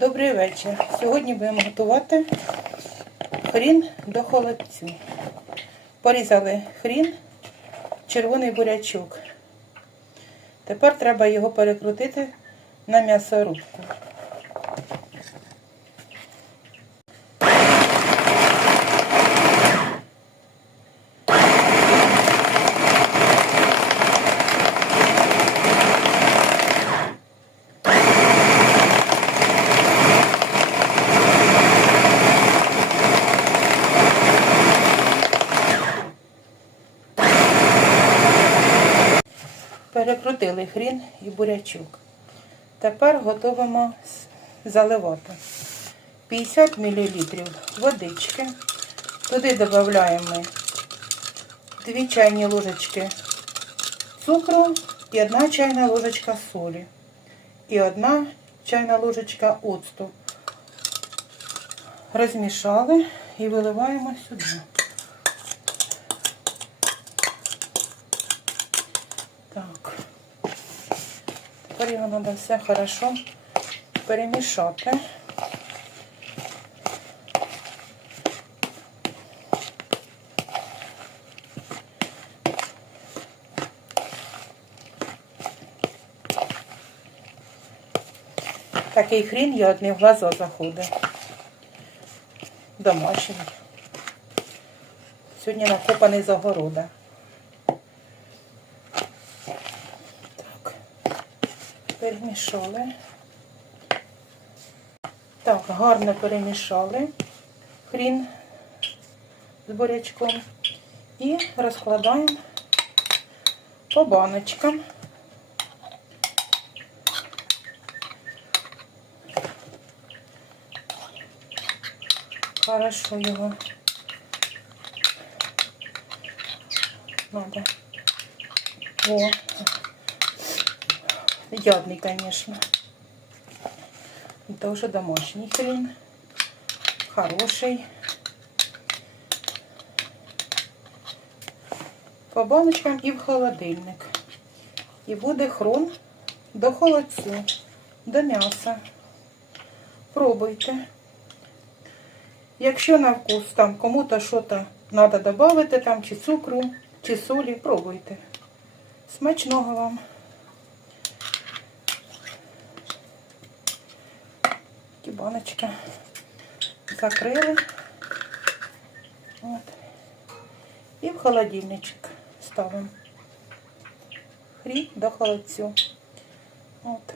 Добрий вечір. Сьогодні будемо готувати хрін до холодцю. Порізали хрін, червоний бурячок. Тепер треба його перекрутити на м'ясорубку. Перекрутили хрін і бурячок. Тепер готуємо заливати 50 мл водички. Туди додаємо 2 чайні ложечки цукру і 1 чайна ложечка солі. І 1 чайна ложечка оцту. Розмішали і виливаємо сюди. Тепер його треба все хорошо перемішати. Такий хрін є одне в глазо заходить. Домашній. Сьогодні накопаний з огорода. Так, перемішали. Так, гарно перемішали хрін з бурячком і розкладаємо по баночкам. Хорошо його надо. О, Ядный, конечно. Это уже домашний хрен. Хороший. По баночкам і в холодильник. І буде хрон до холодцю, до м'яса. Пробуйте. Якщо на вкус там кому-то щось треба додати, там чи цукру, чи солі, пробуйте. Смачного вам. Баночки закрили. От. І в холодильничок ставимо. Хрін до холодцю. От.